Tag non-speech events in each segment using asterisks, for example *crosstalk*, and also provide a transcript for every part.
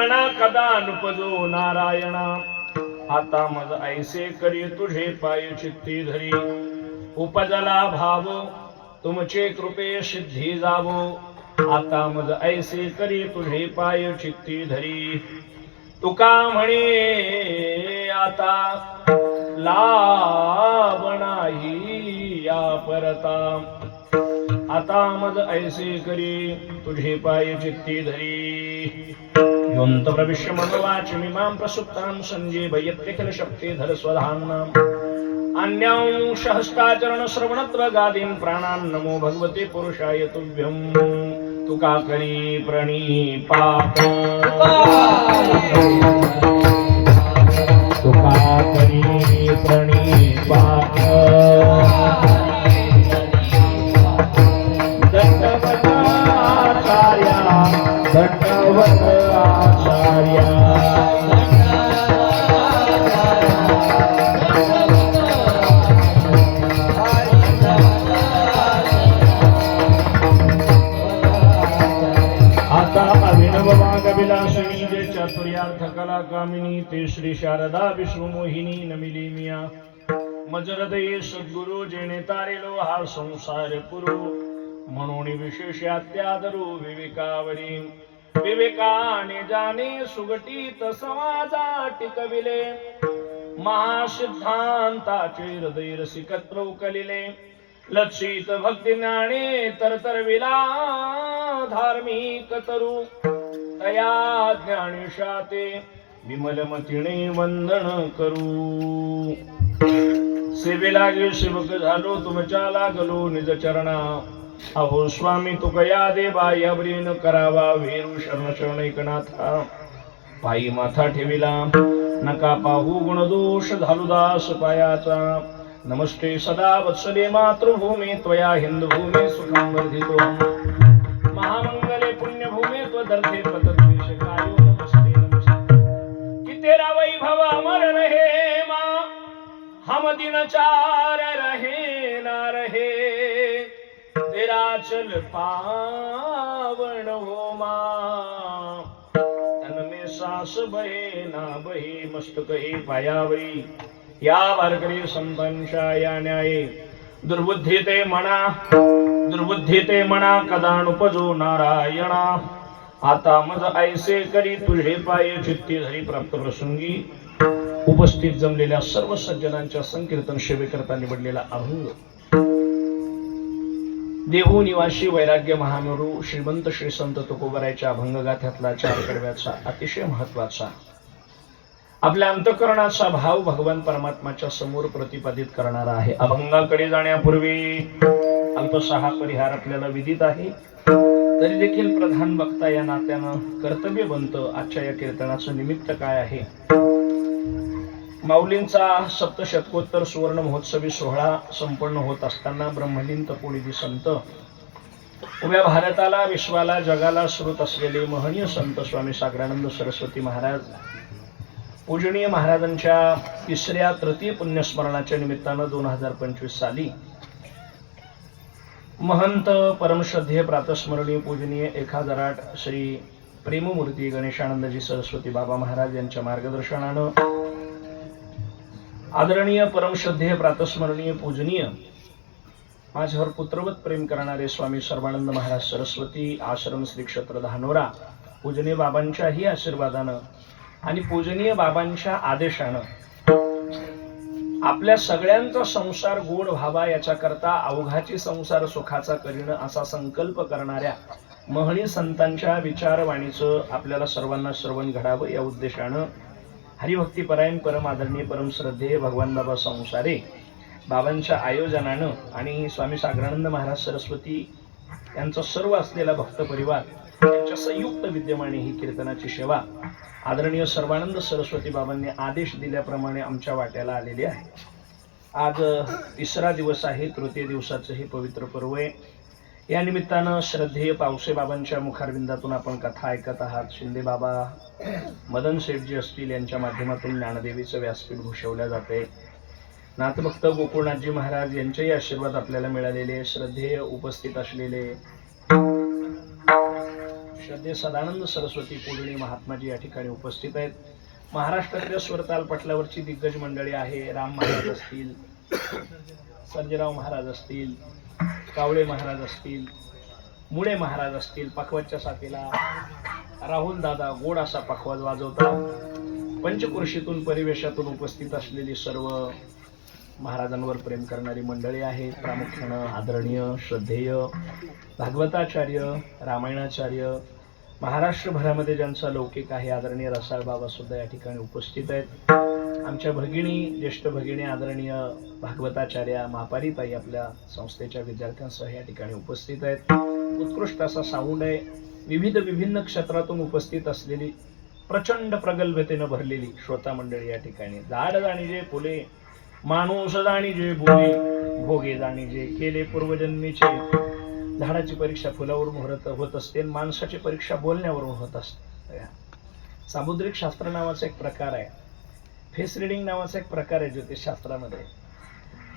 म्हणा कदा नुपजो नारायणा? आता मज ऐसे करी तुझे पाय चित्ती धरी. उपजला भाव तुमचे कृपे सिद्धी जावो. आता मज ऐसे करी तुझे पाय चित्ती धरी. तुका म्हणे आता लाभ नाही या परता आता मज ऐसे करी तुझे पाय चित्ती धरी. योऽन्त प्रविश्य मनोवाच मिमां प्रसुप्तां सञ्जीवयत्यखिल शक्तिधर स्वधाम्नाम् अन्यांशहस्ताचरण श्रवणत्व गादीं प्राणान् नमो भगवते पुरुषाय तुभ्यं। तुका करी प्रणीपात। तुका चातुर्यार्थ कामिनी ते श्री शारदा विष्णू मोहिनी नमिली मिया। मजरदये सद्गुरु जेणे तारेलो हा संसार पुरु। म्हणून विशेष अत्यादरू विवेकावरी विवेकाने जाणे सुगटीत समाजा टिकविले। महासिद्धांताचे हृदय रसिकत्र उकलिले। लक्षित भक्ती ज्ञाने तरतर विला धार्मिक तरु। तया ज्ञानिशाते विमलमतीने वंदन करू. सेवेला लागे सेवक झालो तुमच्या लागलो निज चरणा. अहो स्वामी तुकया देवा यावरीन करावा वेरू शरण शरण एकनाथा. पायी माथा ठेविला. नका पाहू गुणदोष झालू दास पायाचा. नमस्ते सदा वत्सले मातृभूमी त्वया हिंदभूमी सुखं वर्धितो महामंगले पुण्यभूमी त्वदर्थे दिन चार रहे ना रहे। तेरा चल पावन हो माँ। तन में सास बहे ना बही मस्तक ही पायावरी। या वारकरी संतांच्या या न्याये। दुर्बुद्धी ते म्हणा दुर्बुद्धी ते म्हणा कदानुपजो नारायणा। आता मज ऐसे करी तुझे पाय चित्ती झाली प्राप्त प्रसंगी। उपस्थित जमलेल्या सर्व सज्जनांच्या संकीर्तन सेवेकरता निवडलेला अभंग. देहू निवासी वैराग्य महामेरू श्रीमंत श्री संत तुकोबरायच्या अभंगगाथ्यातला चार कडव्याचा अतिशय महत्त्वाचा आपल्या अंतकरणाचा भाव भगवान परमात्माच्या समोर प्रतिपादित करणारा आहे. अभंगाकडे जाण्यापूर्वी अल्पसहा परिहार आपल्याला विदित आहे. तरी देखील प्रधान वक्ता या नात्यानं कर्तव्य बनतं आजच्या या कीर्तनाचं निमित्त काय आहे? माऊलींचा सप्तशतकोत्तर सुवर्ण महोत्सवी सोहळा संपन्न होत असताना ब्रह्मलीन तपोनिधी संत उभ्या भारताला विश्वाला जगाला स्रोत असलेले महनीय संत स्वामी सागरानंद सरस्वती महाराज पूजनीय महाराजांच्या तिसऱ्या तृतीय पुण्यस्मरणाच्या निमित्तानं दोन हजार पंचवीस साली महंत परमश्रद्धेय प्रातस्मरणीय पूजनीय एक हजाराट श्री प्रेममूर्ती गणेशानंदजी सरस्वती बाबा महाराज यांच्या मार्गदर्शनानं आदरणीय परमश्रद्धेय प्रातस्मरणीय पूजनीय माझ्यावर पुत्रवत प्रेम करणारे स्वामी सर्वानंद महाराज सरस्वती आश्रम श्री क्षेत्र धानोरा पूजनीय बाबांच्याही आशीर्वादानं आणि पूजनीय बाबांच्या आदेशानं आपल्या सगळ्यांचा संसार गोड व्हावा याच्याकरता अवघाची संसार सुखाचा करीन असा संकल्प करणाऱ्या महणी संतांच्या विचारवाणीचं आपल्याला सर्वांना श्रवण घडावं या उद्देशानं हरिभक्तीपरायण परम आदरणीय परम श्रद्धेय भगवान बाबा संसारे. बाबांच्या आयोजनानं आणि स्वामी सागरानंद महाराज सरस्वती यांचा सर्व असलेला भक्त परिवार त्यांच्या संयुक्त विद्यमाने ही कीर्तनाची सेवा आदरणीय सर्वानंद सरस्वती बाबांनी आदेश दिल्याप्रमाणे आमच्या वाट्याला आलेली आहे. आज तिसरा दिवस आहे तृतीय दिवसाचं हे पवित्र पर्व आहे. या निमित्तानं श्रद्धेय पावसे बाबांच्या मुखारविंदातून आपण कथा ऐकत आहात. शिंदे बाबा मदन शेठजी असतील यांच्या माध्यमातून ज्ञानदेवीचं व्यासपीठ भूषवल्या जाते. नाथभक्त गोकुळनाथजी महाराज यांचेही आशीर्वाद आपल्याला मिळालेले श्रद्धेय उपस्थित असलेले. श्रद्धे सदानंद सरस्वती कोडणी महात्माजी या ठिकाणी उपस्थित आहेत. महाराष्ट्रातल्या स्वरताल पटलावरची दिग्गज मंडळी आहे. राम महाराज असतील संजयराव महाराज असतील कावळे महाराज असतील मुळे महाराज असतील पखवाजच्या साथीला राहुल दादा गोड असा पखवाज वाजवतात पंचकृषीतून परिवेशातून उपस्थित असलेली सर्व महाराजांवर प्रेम करणारी मंडळी आहेत. प्रामुख्यानं आदरणीय श्रद्धेय भागवताचार्य रामायणाचार्य महाराष्ट्रभरामध्ये ज्यांचा लौकिक आहे आदरणीय रसाळ बाबा सुद्धा या ठिकाणी उपस्थित आहेत. आमच्या भगिनी ज्येष्ठ भगिनी आदरणीय भागवताचार्या महापारीताई आपल्या संस्थेच्या विद्यार्थ्यांसह या ठिकाणी उपस्थित आहेत. उत्कृष्ट असा साऊंड आहे. विविध विभिन्न क्षेत्रातून उपस्थित असलेली प्रचंड प्रगल्भतेनं भरलेली श्रोता मंडळी या ठिकाणी. झाड जाणीजे फुले माणूस जाणीजे बोले भोगे जाणीजे केले पूर्वजन्मीचे. झाडाची परीक्षा फुलावरून होत होत असते आणि माणसाची परीक्षा बोलण्यावरून होत असते. सामुद्रिक शास्त्र नावाचा एक प्रकार आहे. फेस रिडिंग नावाचा एक प्रकार आहे ज्योतिषशास्त्रामध्ये.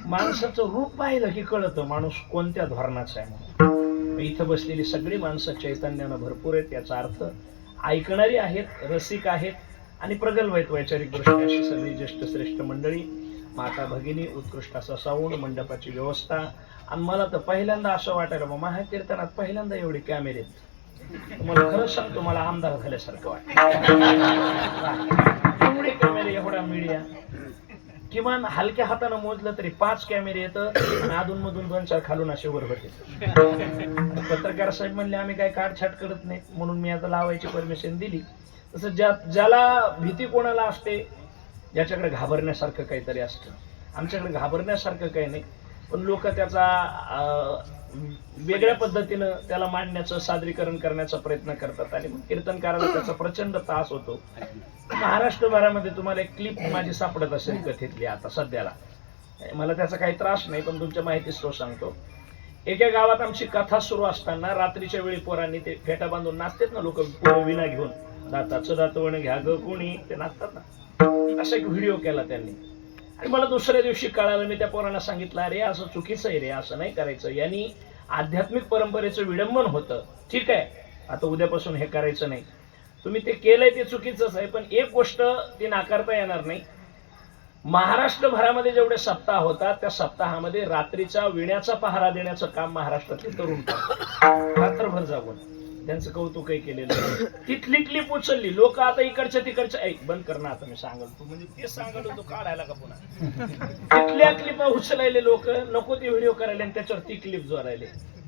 माणसाचं रूप पाहिलं की कळतं माणूस कोणत्या धोरणाचा आहे म्हणून. इथं बसलेली सगळी माणसं चैतन्यानं भरपूर आहेत याचा अर्थ ऐकणारी आहेत रसिक आहेत आणि प्रगल्भ आहेत वैचारिक दृष्ट्या अशी सगळी ज्येष्ठ श्रेष्ठ मंडळी. माता भगिनी उत्कृष्ट असा साऊंड मंडपाची व्यवस्था. आणि मला तर पहिल्यांदा असं वाटायला बा महाकीर्तनात पहिल्यांदा एवढे कॅमेरे आहेत. तुम्हाला खरंच सांगतो मला आमदार झाल्यासारखं वाटतं. एवढे कॅमेरे एवढा मीडिया किमान हलक्या हातानं मोजलं तरी पाच कॅमेरे येतं अधून मधून दोन चार खालून असे वर होते. पत्रकार साहेब म्हणले आम्ही काय काटछाट करत नाही. म्हणून मी आता लावायची परमिशन दिली. तसं ज्या ज्याला भीती कोणाला असते ज्याच्याकडे घाबरण्यासारखं काहीतरी असतं. आमच्याकडे घाबरण्यासारखं काही नाही. पण लोक त्याचा वेगळ्या पद्धतीनं त्याला मांडण्याचं सादरीकरण करण्याचा प्रयत्न करतात. आणि मग कीर्तनकाराला त्याचा प्रचंड त्रास होतो. महाराष्ट्रभरामध्ये तुम्हाला एक क्लिप माझी सापडत असेल कथेतली आता सध्याला. मला त्याचा काही त्रास नाही पण तुमच्या माहिती तो सांगतो. एका गावात आमची कथा सुरू असताना रात्रीच्या वेळी पोरांनी ते फेटा बांधून नाचतात ना लोक विना घेऊन. दाताचं दातवण घ्या ग कोणी? ते नाचतात ना. असा एक व्हिडिओ केला त्यांनी. आणि मला दुसऱ्या दिवशी कळालं मी त्या पोरांना सांगितलं अरे असं चुकीचं आहे रे असं नाही करायचं. यांनी आध्यात्मिक परंपरेचं विडंबन होतं. ठीक आहे आता उद्यापासून हे करायचं नाही. तुम्ही ते केलंय ते चुकीचंच आहे पण एक गोष्ट ती नाकारता येणार नाही. महाराष्ट्रभरामध्ये जेवढे सप्ताह होतात त्या सप्ताहामध्ये रात्रीचा विण्याचा पहारा देण्याचं काम महाराष्ट्रातील तरुण रात्रभर जागून. त्यांचं कौतुकही केलेलं तिथली क्लिप उचलली लोक आता इकडच्या तिकडच्या ऐक बंद कर ना आता मी सांगल तू म्हणजे ते सांगल तू काढायला का पुन्हा? तिथल्या क्लिप उचलायले लोक. नको ते व्हिडिओ करायला आणि त्याच्यावर ती क्लिप जोरायले.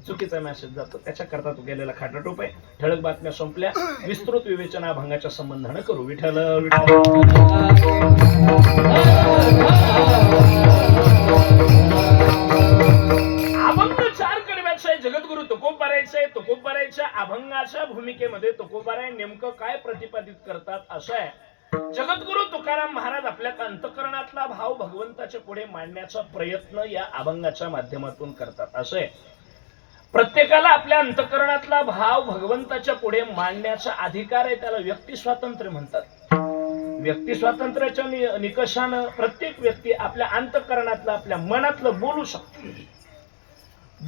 चुकीचा मेसेज जातो. त्याच्याकरता तू गेलेला खाटा टोप. आहे ठळक बातम्या संपल्या. विस्तृत विवेचना भंगाच्या संबंधानं करू. विठ्ठल विठ्ठल. जगद्गुरु तुकोबारायचं आहे तुकोबारायच्या अभंगाच्या भूमिकेमध्ये तुकोबाराय नेमकं काय प्रतिपादित करतात असं आहे. जगद्गुरु तुकाराम महाराज आपल्या अंतकरणातला भाव भगवंताच्या पुढे मांडण्याचा प्रयत्न या अभंगाच्या माध्यमातून करतात असं आहे. प्रत्येकाला आपल्या अंतकरणातला भाव भगवंताच्या पुढे मांडण्याचा अधिकार आहे त्याला व्यक्ती स्वातंत्र्य म्हणतात. व्यक्ती स्वातंत्र्याच्या नि- निकषानं प्रत्येक व्यक्ती आपल्या अंतकरणातलं आपल्या मनातलं बोलू शकतो.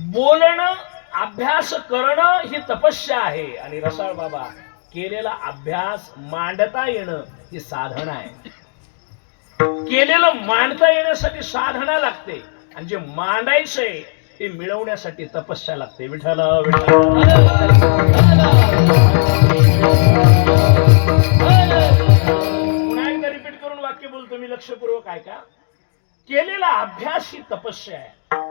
बोलणं अभ्यास करणं ही तपस्या आहे. आणि रसाळ बाबा केलेला अभ्यास मांडता येणं ही साधना आहे. केलेलं मांडता येण्यासाठी साधना लागते. आणि जे मांडायचंय ते मिळवण्यासाठी तपस्या लागते. विठाल पुन्हा एकदा रिपीट करून वाक्य बोलतो मी लक्षपूर्वक ऐका. केलेला अभ्यास ही तपस्या आहे.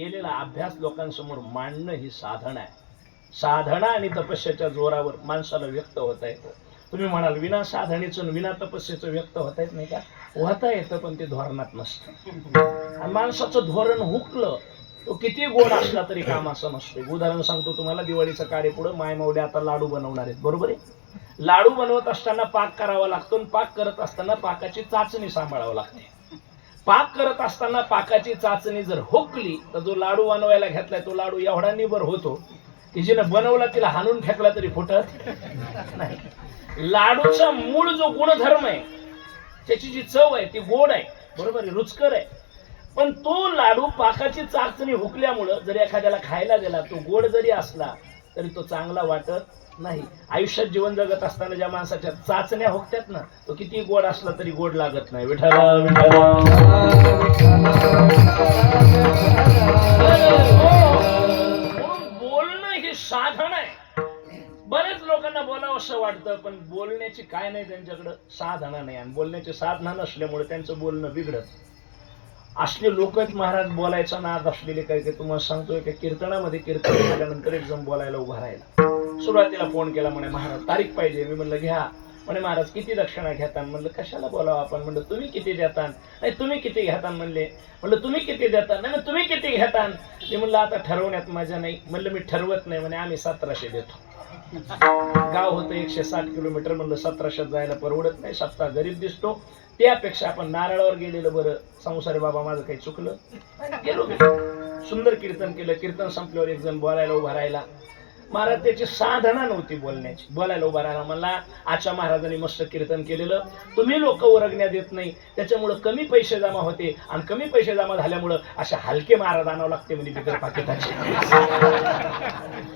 केलेला अभ्यास लोकांसमोर मांडणं ही साधना आहे. साधना आणि तपस्याच्या जोरावर माणसाला व्यक्त होता येतं. तुम्ही म्हणाल विना साधनेचं विना तपस्येचं व्यक्त होता येत नाही का? होता येतं पण ते धोरणात नसतं. आणि माणसाचं धोरण हुकलं तो किती गोड असला तरी काम असं नसतं. उदाहरण सांगतो तुम्हाला दिवाळीचं कार्य पुढे मायमावडे आता लाडू बनवणार आहेत. बरोबर आहे? लाडू बनवत असताना पाक करावा लागतो आणि पाक करत असताना पाकाची चाचणी सांभाळावं लागते. पाक करत असताना पाकाची चाचणी जर होकली तर जो लाडू बनवायला घेतलाय तो लाडू एवढा निबर होतो की जिनं बनवला तिला हाणून फेकला तरी फुटत नाही. लाडूचा मूळ जो गुणधर्म आहे त्याची जी चव आहे ती गोड आहे बरोबर आहे रुचकर आहे. पण तो लाडू पाकाची चाचणी हुकल्यामुळं जरी एखाद्याला खायला गेला तो गोड जरी असला तरी तो चांगला वाटत नाही. आयुष्यात जीवन जगत असताना ज्या माणसाच्या चाचण्या होत्यात ना तो किती गोड असला तरी गोड लागत नाही. विठाला बोलणं हे साधन आहे. बरेच लोकांना बोलावं असं वाटतं पण बोलण्याची काय नाही त्यांच्याकडं साधना नाही. आणि बोलण्याची साधना नसल्यामुळे त्यांचं बोलणं बिघडत. असले लोकच महाराज बोलायचा नाद असलेले काही काही तुम्हाला सांगतोय की? कीर्तनामध्ये कीर्तन झाल्यानंतर एक जण बोलायला उभा राहिला. सुरुवातीला फोन केला म्हणे महाराज तारीख पाहिजे. मी म्हणलं घ्या. म्हणे महाराज किती दक्षिणा घेतान? म्हणलं कशाला बोलावं आपण? म्हणलं तुम्ही किती देतान? नाही तुम्ही किती घेतान? म्हणले. म्हणलं तुम्ही किती देतान? नाही तुम्ही किती घेतान? मी म्हणलं आता ठरवण्यात मजा नाही. म्हणलं मी ठरवत नाही. म्हणे आम्ही सतराशे देतो. गाव होतं एकशे साठ किलोमीटर. म्हणलं सतराशे जायला परवडत नाही. सप्ताह गरीब दिसतो. त्यापेक्षा आपण नारळावर गेलेलं बरं. संसारी बाबा माझं काही चुकलं? गेलो सुंदर कीर्तन केलं. कीर्तन संपल्यावर एक जण बोलायला उभा राहिला. महाराज त्याची साधना नव्हती बोलण्याची. बोलायला उभा राहिला मला आजच्या महाराजांनी मस्त कीर्तन केलेलं. तुम्ही लोक ओरगण्यात देत नाही. त्याच्यामुळं कमी पैसे जमा होते आणि कमी पैसे जमा झाल्यामुळं अशा हलके महाराज आणावं लागते म्हणजे बिगर पाकिटाचे.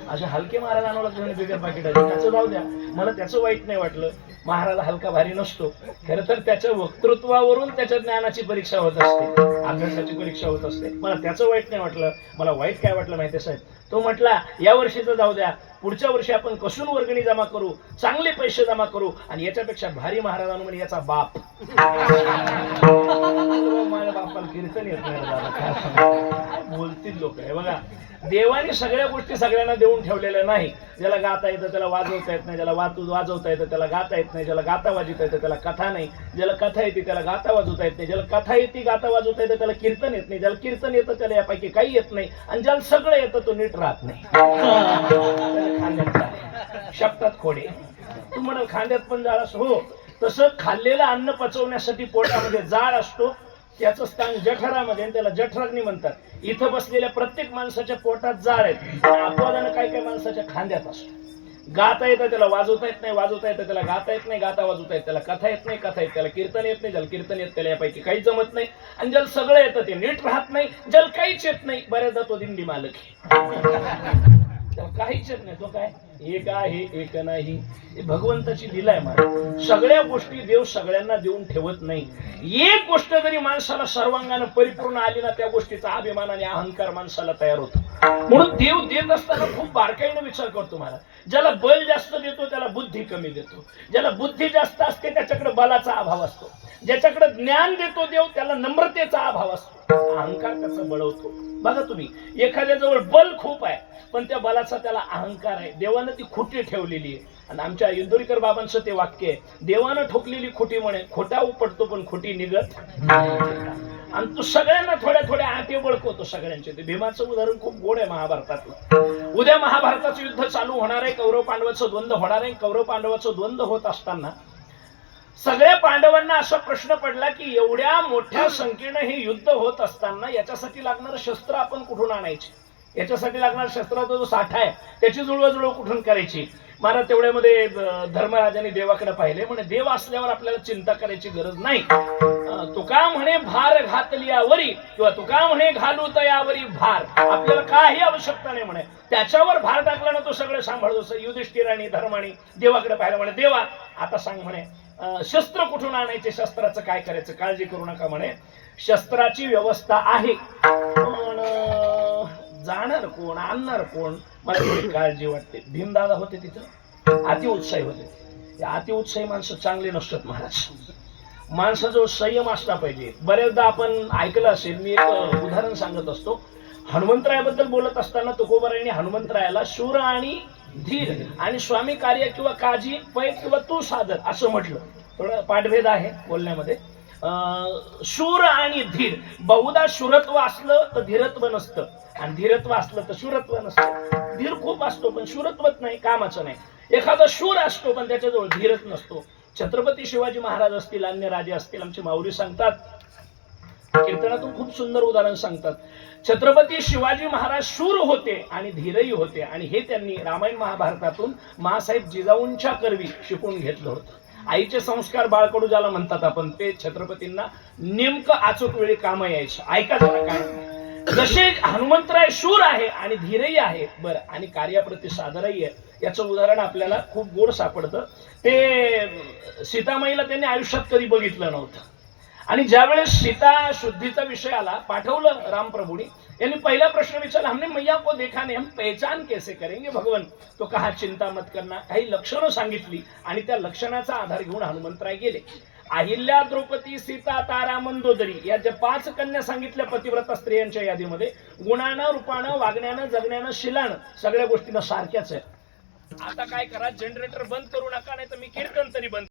असे हलके महाराज आणावं लागते म्हणजे बिगर पाकिटाचे. त्याचं जाऊ द्या. मला त्याचं वाईट नाही वाटलं. महाराज हलका भारी नसतो. खरं तर त्याच्या वक्तृत्वावरून त्याच्या ज्ञानाची परीक्षा होत असते. अभ्यासाची परीक्षा होत असते. मला त्याचं वाईट नाही वाटलं. मला वाईट काय वाटलं माहिती साहेब? तो म्हटला या वर्षीचं जाऊ द्या. पुढच्या वर्षी आपण कसून वर्गणी जमा करू? चांगले पैसे जमा करू? आणि याच्यापेक्षा भारी महाराजांनो म्हणजे याचा बाप. *laughs* माझ्या बापाला कीर्तन येत नाही बोलतील लोक. हे बघा देवाने सगळ्या गोष्टी सगळ्यांना देऊन ठेवलेल्या नाही. ज्याला गाता येतं त्याला वाजवता येत नाही. ज्याला वाचू वाजवता येतं त्याला गाता येत नाही. ज्याला गाता वाजवता येतं त्याला कथा नाही. ज्याला कथा येते त्याला गाता वाजवता येत नाही. ज्याला कथा येते गाता वाजवता येतं त्याला कीर्तन येत नाही. ज्याला कीर्तन येतं त्याला यापैकी काही येत नाही. आणि ज्याला सगळं येतं तो नीट राहत नाही. त्याला शब्दात खोडे. तू म्हणाल खांद्यात पण जाळ असतो हो. तसं खाल्लेलं अन्न पचवण्यासाठी पोटामध्ये जाळ असतो. त्याचं स्थान जठरामध्ये आणि त्याला जठराग्नी म्हणतात. इथं बसलेल्या प्रत्येक माणसाच्या पोटात जाळ आहेत. अपवादानं काही काही माणसाच्या खांद्यात असतो. गाता येतं त्याला वाजवता येत नाही वाजवता येतं त्याला गाता येत नाही गाता वाजवता येत त्याला कथा येत नाही कथा येत त्याला कीर्तन येत नाही ज्याला कीर्तन येत त्याला यापैकी काही जमत नाही. आणि ज्याला सगळं येतं ते नीट राहत नाही ज्याला काहीच येत नाही. बऱ्याचदा तो दिंडी मालक आहे. *laughs* त्याला काहीच येत नाही. तो काय? एक आहे एक नाही. भगवंताची लीला आहे मला सगळ्या गोष्टी देव सगळ्यांना देऊन ठेवत नाही. एक गोष्ट जरी माणसाला सर्वांगानं परिपूर्ण आली ना त्या गोष्टीचा अभिमान आणि अहंकार माणसाला तयार होतो. म्हणून देव देत असताना खूप बारकाईने विचार करतो मला. ज्याला बल जास्त देतो त्याला बुद्धी कमी देतो. ज्याला बुद्धी जास्त असते त्याच्याकडे बलाचा अभाव असतो. ज्याच्याकडे ज्ञान देतो देव त्याला नम्रतेचा अभाव असतो. अहंकार त्याचा बळवतो. बघा तुम्ही एखाद्या जवळ बल खूप आहे पण त्या बलाचा त्याला अहंकार आहे. देवानं ती खुटी ठेवलेली आहे. आणि आमच्या इंदोरीकर बाबांचं ते वाक्य आहे देवानं ठोकलेली खुटी म्हणे खोटा उपटतो पण खोटी निघत आणि तो सगळ्यांना थोड्या थोड्या आटे बळकवतो सगळ्यांचे. ते भीमाचं उदाहरण खूप गोड आहे महाभारतातलं. उद्या महाभारताचं युद्ध चालू होणार आहे कौरव पांडवाचं द्वंद्व होणार आहे. कौरव पांडवाचं द्वंद्व होत असताना सगळ्या पांडवांना असा प्रश्न पडला की एवढ्या मोठ्या संख्येनं हे युद्ध होत असताना याच्यासाठी लागणारं शस्त्र आपण कुठून आणायचे? याच्यासाठी लागणार शस्त्राचा जो साठा आहे त्याची जुळवाजुळव कुठून करायची? महाराज तेवढ्यामध्ये धर्मराजाने देवाकडे पाहिले. म्हणे देव असल्यावर आपल्याला चिंता करायची गरज नाही. तुका म्हणे भार घातली यावरी किंवा तुका म्हणे घालू यावरी भार. आपल्याला काही आवश्यकता नाही म्हणे. त्याच्यावर भार टाकला ना तो सगळं सांभाळतो युधिष्ठिराने धर्माने देवाकडे पाहिलं म्हणे देवा आता सांग म्हणे शस्त्र कुठून आणायचे? शस्त्राचं काय करायचं? काळजी करू नका म्हणे. शस्त्राची व्यवस्था आहे. पण जाणार कोण आणणार कोण? मला थोडी काळजी वाटते. भीमदादा होते तिथं. अति उत्साही होते. अति उत्साही माणसं चांगले नसतात महाराज. माणसाजवळ संयम असला पाहिजे. बऱ्याचदा आपण ऐकलं असेल मी एक उदाहरण सांगत असतो. हनुमंतरायाबद्दल बोलत असताना तुकोबारायांनी हनुमंतरायाला शूर आणि धीर आणि स्वामी कार्य किंवा काजी पै किंवा तू साधर असं म्हटलं. थोडं पाठभेद आहे बोलण्यामध्ये. अं, शूर आणि धीर. बहुधा शूरत्व असलं तर धीरत्व नसतं. आणि धीरत्व असलं तर शूरत्व नसतं. धीर खूप असतो पण शूरत्वच नाही कामाचं नाही. एखादा शूर असतो पण त्याच्याजवळ धीरच नसतो. छत्रपती शिवाजी महाराज असतील अन्य राजे असतील आमचे माऊली सांगतात कीर्तनातून खूप सुंदर उदाहरण सांगतात. छत्रपती शिवाजी महाराज शूर होते आणि धीरही होते आणि हे त्यांनी रामायण महाभारतातून महासाहेब जिजाऊंच्या करवी शिकून घेतलं होतं. आईचे संस्कार बाळकडू ज्याला म्हणतात आपण ते छत्रपतींना नेमकं अचूक वेळी काम यायचं. ऐका जरा काय. जसे हनुमंतराय शूर आहे आणि धीरही आहे बरं आणि कार्याप्रती सादरही आहे याचं उदाहरण आपल्याला खूप गोड सापडतं. ते सीतामाईला त्यांनी आयुष्यात कधी बघितलं नव्हतं. आणि ज्यावेळेस सीता शुद्धीचा विषय आला पाठवलं रामप्रभूनी यांनी पहिला प्रश्न विचारला हमने मैया को देखा नाही हम पहचान कैसे करेंगे भगवन? तो कहा चिंता मत करना काही लक्षणं सांगितली आणि त्या लक्षणाचा आधार घेऊन हनुमंतराय गेले. अहिल्या द्रौपदी सीता तारा मंदोदरी या ज्या पाच कन्या सांगितल्या पतिव्रता स्त्रियांच्या यादीमध्ये गुणानं रूपानं वागण्यानं जगण्यानं शिलानं सगळ्या गोष्टीनं सारख्याच आहे आता काय करा जनरेटर बंद करू नका नाही तर मी कीर्तन तरी बंद